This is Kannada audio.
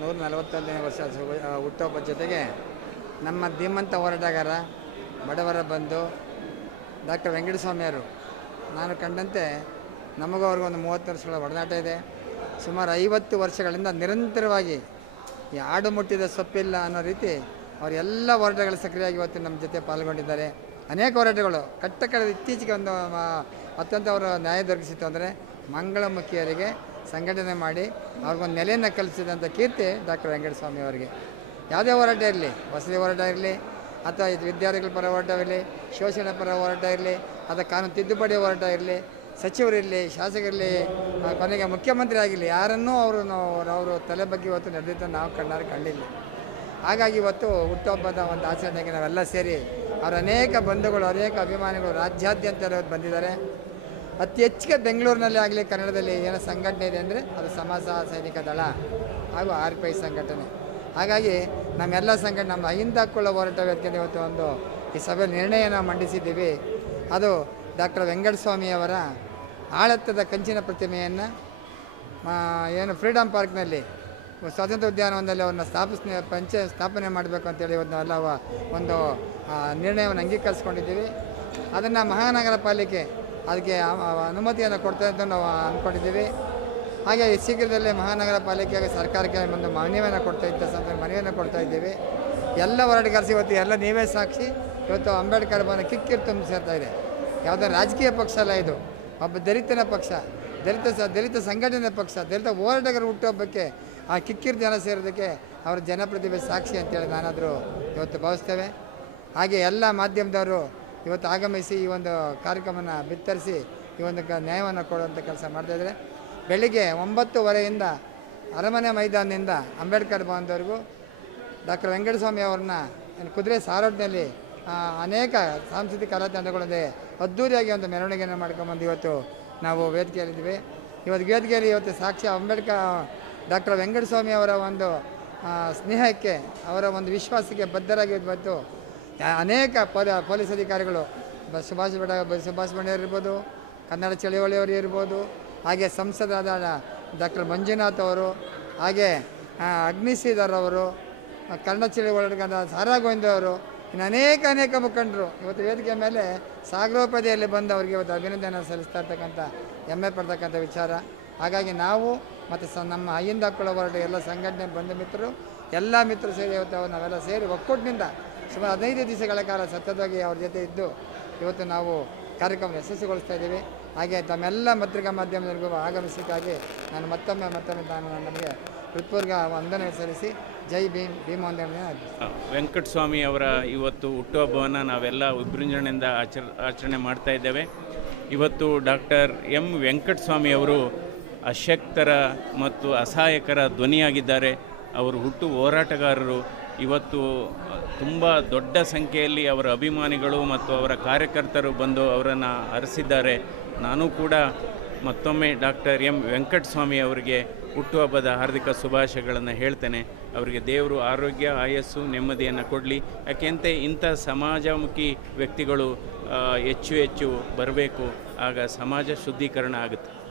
ನೂರ ನಲವತ್ತೊಂದನೇ ವರ್ಷ ಹುಟ್ಟುಹಬ್ಬ ಜೊತೆಗೆ ನಮ್ಮ ಧೀಮಂತ ಹೋರಾಟಗಾರ ಬಡವರ ಬಂದು ಡಾಕ್ಟರ್ ವೆಂಕಟಸ್ವಾಮಿಯವರು. ನಾನು ಕಂಡಂತೆ ನಮಗೂ ಅವ್ರಿಗೊಂದು ಮೂವತ್ತು ವರ್ಷಗಳ ಒಡನಾಟ ಇದೆ. ಸುಮಾರು ಐವತ್ತು ವರ್ಷಗಳಿಂದ ನಿರಂತರವಾಗಿ ಈ ಆಡು ಮುಟ್ಟಿದ ಸೊಪ್ಪಿಲ್ಲ ಅನ್ನೋ ರೀತಿ ಅವರೆಲ್ಲ ಹೋರಾಟಗಳು ಸಕ್ರಿಯವಾಗಿ ಇವತ್ತು ನಮ್ಮ ಜೊತೆ ಪಾಲ್ಗೊಂಡಿದ್ದಾರೆ. ಅನೇಕ ಹೋರಾಟಗಳು ಕಟ್ಟ ಇತ್ತೀಚೆಗೆ ಒಂದು ಅತ್ಯಂತ ಅವರು ನ್ಯಾಯ ದೊರಕಿಸಿತ್ತು ಅಂದರೆ ಮಂಗಳಮುಖಿಯರಿಗೆ ಸಂಘಟನೆ ಮಾಡಿ ಅವ್ರಿಗೊಂದು ನೆಲೆಯನ್ನು ಕಲಿಸಿದಂಥ ಕೀರ್ತಿ ಡಾಕ್ಟರ್ ವೆಂಕಟಸ್ವಾಮಿ ಅವರಿಗೆ. ಯಾವುದೇ ಹೋರಾಟ ಇರಲಿ, ವಸತಿ ಹೋರಾಟ ಇರಲಿ, ಅಥವಾ ಇದು ವಿದ್ಯಾರ್ಥಿಗಳ ಪರ ಹೋರಾಟವಿರಲಿ ಶೋಷಣೆ ಪರ ಹೋರಾಟ ಇರಲಿ, ಅಥವಾ ಕಾನೂನು ತಿದ್ದುಪಡಿ ಹೋರಾಟ ಇರಲಿ ಸಚಿವರಿರಲಿ ಶಾಸಕರಿರಲಿ ಕೊನೆಗೆ ಮುಖ್ಯಮಂತ್ರಿ ಆಗಿರಲಿ, ಯಾರನ್ನೂ ಅವರು ನಾವು, ಅವರು ತಲೆ ಬಗ್ಗೆ ಇವತ್ತು ನಡೆದಿದ್ದ ನಾವು ಕಣ್ಣಾರು ಕಂಡಿಲ್ಲ ಹಾಗಾಗಿ ಇವತ್ತು ಹುಟ್ಟುಹಬ್ಬದ ಒಂದು ಆಚರಣೆಗೆ ನಾವೆಲ್ಲ ಸೇರಿ ಅವರ ಅನೇಕ ಬಂಧುಗಳು, ಅನೇಕ ಅಭಿಮಾನಿಗಳು ರಾಜ್ಯಾದ್ಯಂತ ಬಂದಿದ್ದಾರೆ. ಅತಿ ಹೆಚ್ಚಿಗೆ ಬೆಂಗಳೂರಿನಲ್ಲಿ ಆಗಲಿ, ಕನ್ನಡದಲ್ಲಿ ಏನೋ ಸಂಘಟನೆ ಇದೆ ಅಂದರೆ ಅದು ಸಮಾಜ ಸೈನಿಕ ದಳ ಹಾಗೂ ಆರ್ ಪಿ ಐ ಸಂಘಟನೆ. ಹಾಗಾಗಿ ನಮ್ಮೆಲ್ಲ ಸಂಘಟನೆ ನಮ್ಮ ಅಹಿಂದ ಹಕ್ಕುಗಳ ಹೋರಾಟ ಇವತ್ತು ಒಂದು ಈ ಸಭೆ ನಿರ್ಣಯನ ಮಂಡಿಸಿದ್ದೀವಿ. ಅದು ಡಾಕ್ಟರ್ ವೆಂಕಟಸ್ವಾಮಿಯವರ ಆಳತ್ತದ ಕಂಚಿನ ಪ್ರತಿಮೆಯನ್ನು ಏನು ಫ್ರೀಡಮ್ ಪಾರ್ಕ್ನಲ್ಲಿ ಸ್ವಾತಂತ್ರ್ಯ ಉದ್ಯಾನವನದಲ್ಲಿ ಅವ್ರನ್ನ ಸ್ಥಾಪಿಸ್ ಪಂಚ, ಸ್ಥಾಪನೆ ಮಾಡಬೇಕು ಅಂತೇಳಿ ಇವತ್ತು ನಾವೆಲ್ಲ ಒಂದು ನಿರ್ಣಯವನ್ನು ಅಂಗೀಕರಿಸ್ಕೊಂಡಿದ್ದೀವಿ. ಅದನ್ನು ಮಹಾನಗರ ಪಾಲಿಕೆ ಅದಕ್ಕೆ ಅನುಮತಿಯನ್ನು ಕೊಡ್ತಾ ಅಂತ ನಾವು ಅಂದ್ಕೊಂಡಿದ್ದೀವಿ. ಹಾಗೆ ಶೀಘ್ರದಲ್ಲೇ ಮಹಾನಗರ ಪಾಲಿಕೆಗೆ ಸರ್ಕಾರಕ್ಕೆ ಒಂದು ಮನವಿಯನ್ನು ಕೊಡ್ತಾ ಇದ್ದ ಸಂದರ್ಭ ಮನವಿಯನ್ನು ಕೊಡ್ತಾ ಇದ್ದೀವಿ. ಎಲ್ಲ ಹೋರಾಟಗಾರರು ಇವತ್ತು ಎಲ್ಲ ನೀವೇ ಸಾಕ್ಷಿ. ಇವತ್ತು ಅಂಬೇಡ್ಕರ್ ಬನ್ನ ಕಿಕ್ಕಿರ್ ತುಂಬ ಸೇರ್ತಾ ಇದೆ. ಯಾವುದೋ ರಾಜಕೀಯ ಪಕ್ಷ ಅಲ್ಲ ಇದು. ಒಬ್ಬ ದಲಿತನ ಪಕ್ಷ, ದಲಿತ ಸ ದಲಿತ ಸಂಘಟನೆ ಪಕ್ಷ, ದಲಿತ ಹೋರಾಟಗಾರರು ಹುಟ್ಟುಹಬ್ಬಕ್ಕೆ ಆ ಕಿಕ್ಕಿರ್ ಜನ ಸೇರೋದಕ್ಕೆ ಅವರ ಜನಪ್ರತಿಭೆ ಸಾಕ್ಷಿ ಅಂತೇಳಿ ನಾನಾದರೂ ಇವತ್ತು ಭಾವಿಸ್ತೇವೆ. ಹಾಗೆ ಎಲ್ಲ ಮಾಧ್ಯಮದವರು ಇವತ್ತು ಆಗಮಿಸಿ ಈ ಒಂದು ಕಾರ್ಯಕ್ರಮನ ಬಿತ್ತರಿಸಿ ಈ ಒಂದು ಕ ನ್ಯಾಯವನ್ನು ಕೊಡುವಂಥ ಕೆಲಸ ಮಾಡ್ತಾಯಿದ್ದಾರೆ ಬೆಳಿಗ್ಗೆ ಒಂಬತ್ತುವರೆಯಿಂದ ಅರಮನೆ ಮೈದಾನದಿಂದ ಅಂಬೇಡ್ಕರ್ ಭವನದವರೆಗೂ ಡಾಕ್ಟರ್ ವೆಂಕಟಸ್ವಾಮಿ ಅವ್ರನ್ನ ಕುದುರೆ ಸಾರೋಟ್ನಲ್ಲಿ ಅನೇಕ ಸಾಂಸ್ಕೃತಿಕ ಕಲಾ ಅದ್ದೂರಿಯಾಗಿ ಒಂದು ಮೆರವಣಿಗೆಯನ್ನು ಮಾಡ್ಕೊಂಬಂದು ಇವತ್ತು ನಾವು ವೇದಿಕೆಯಲ್ಲಿದ್ದೀವಿ. ಇವತ್ತು ವೇದಿಕೆಯಲ್ಲಿ ಇವತ್ತು ಸಾಕ್ಷಿ ಅಂಬೇಡ್ಕರ್ ಡಾಕ್ಟರ್ ವೆಂಕಟಸ್ವಾಮಿ ಅವರ ಒಂದು ಸ್ನೇಹಕ್ಕೆ, ಅವರ ಒಂದು ವಿಶ್ವಾಸಕ್ಕೆ ಬದ್ಧರಾಗಿ ಇವತ್ತು ಅನೇಕ ಪೊಲ, ಪೊಲೀಸ್ ಅಧಿಕಾರಿಗಳು ಸುಭಾಷ್ ಬಡ ಸುಭಾಷ್ ಇರ್ಬೋದು, ಕನ್ನಡ ಚಳವಳಿಯವರು ಇರ್ಬೋದು, ಹಾಗೆ ಸಂಸದರಾದ ಡಾಕ್ಟರ್ ಮಂಜುನಾಥ್ ಅವರು, ಹಾಗೆ ಅಗ್ನಿಶ್ರೀಧರ್ ಅವರು ಕನ್ನಡ ಚಳವಳಿಗಾದ ಸಾರಾ ಗೋವಿಂದ ಅವರು, ಇನ್ನು ಅನೇಕ ಅನೇಕ ಮುಖಂಡರು. ಇವತ್ತು ವೇದಿಕೆ ಮೇಲೆ ಸಾಗರೋಪದಿಯಲ್ಲಿ ಬಂದು ಅವರಿಗೆ ಇವತ್ತು ಅಭಿನಂದನೆ ಸಲ್ಲಿಸ್ತಾ ಇರ್ತಕ್ಕಂಥ ಹೆಮ್ಮೆ ಪಡ್ತಕ್ಕಂಥ ವಿಚಾರ. ಹಾಗಾಗಿ ನಾವು ಮತ್ತು ಸ, ನಮ್ಮ ಹಕ್ಕುಳ ಹೋರಾಟ ಎಲ್ಲ ಸಂಘಟನೆ ಬಂಧು ಮಿತ್ರರು, ಎಲ್ಲ ಮಿತ್ರರು ಸೇರಿ ಇವತ್ತು ನಾವೆಲ್ಲ ಸೇರಿ ಒಕ್ಕೂಟಿನಿಂದ ಸುಮಾರು ಹದಿನೈದು ದಿವಸಗಳ ಕಾಲ ಸತತವಾಗಿ ಅವ್ರ ಜೊತೆ ಇದ್ದು ಇವತ್ತು ನಾವು ಕಾರ್ಯಕ್ರಮ ಯಶಸ್ವಿಗೊಳಿಸ್ತಾ ಇದ್ದೀವಿ. ಹಾಗೆ ತಮ್ಮೆಲ್ಲ ಪತ್ರಿಕಾ ಮಾಧ್ಯಮದವರೆಗೂ ಆಗಮಿಸಿದ್ದಾಗಿ ನಾನು ಮತ್ತೊಮ್ಮೆ ಮತ್ತೊಮ್ಮೆ ನಾನು ನಮಗೆ ಹೃತ್ಪೂರ್ಗ ವಂದನೆ ಸಲ್ಲಿಸಿ ಜೈ ಭೀಮ್ ಭೀಮವಂದನೆ ವೆಂಕಟಸ್ವಾಮಿ ಅವರ ಇವತ್ತು ಹುಟ್ಟುಹಬ್ಬವನ್ನು ನಾವೆಲ್ಲ ವಿಜೃಂಭಣೆಯಿಂದ ಆಚರ, ಆಚರಣೆ ಮಾಡ್ತಾ ಇದ್ದೇವೆ. ಇವತ್ತು ಡಾಕ್ಟರ್ ಎಂ ವೆಂಕಟಸ್ವಾಮಿ ಅವರು ಅಶಕ್ತರ ಮತ್ತು ಅಸಹಾಯಕರ ಧ್ವನಿಯಾಗಿದ್ದಾರೆ. ಅವರು ಹುಟ್ಟು ಹೋರಾಟಗಾರರು. ಇವತ್ತು ತುಂಬ ದೊಡ್ಡ ಸಂಖ್ಯೆಯಲ್ಲಿ ಅವರ ಅಭಿಮಾನಿಗಳು ಮತ್ತು ಅವರ ಕಾರ್ಯಕರ್ತರು ಬಂದು ಅವರನ್ನು ಹರಿಸಿದ್ದಾರೆ ನಾನು ಕೂಡ ಮತ್ತೊಮ್ಮೆ ಡಾಕ್ಟರ್ ಎಂ ವೆಂಕಟಸ್ವಾಮಿ ಅವರಿಗೆ ಹುಟ್ಟುಹಬ್ಬದ ಹಾರ್ದಿಕ ಶುಭಾಶಯಗಳನ್ನು ಹೇಳ್ತೇನೆ. ಅವರಿಗೆ ದೇವರು ಆರೋಗ್ಯ, ಆಯಸ್ಸು, ನೆಮ್ಮದಿಯನ್ನು ಕೊಡಲಿ. ಯಾಕೆಂತೆ ಇಂಥ ಸಮಾಜಮುಖಿ ವ್ಯಕ್ತಿಗಳು ಹೆಚ್ಚು ಹೆಚ್ಚು ಬರಬೇಕು. ಆಗ ಸಮಾಜ ಶುದ್ಧೀಕರಣ ಆಗುತ್ತೆ.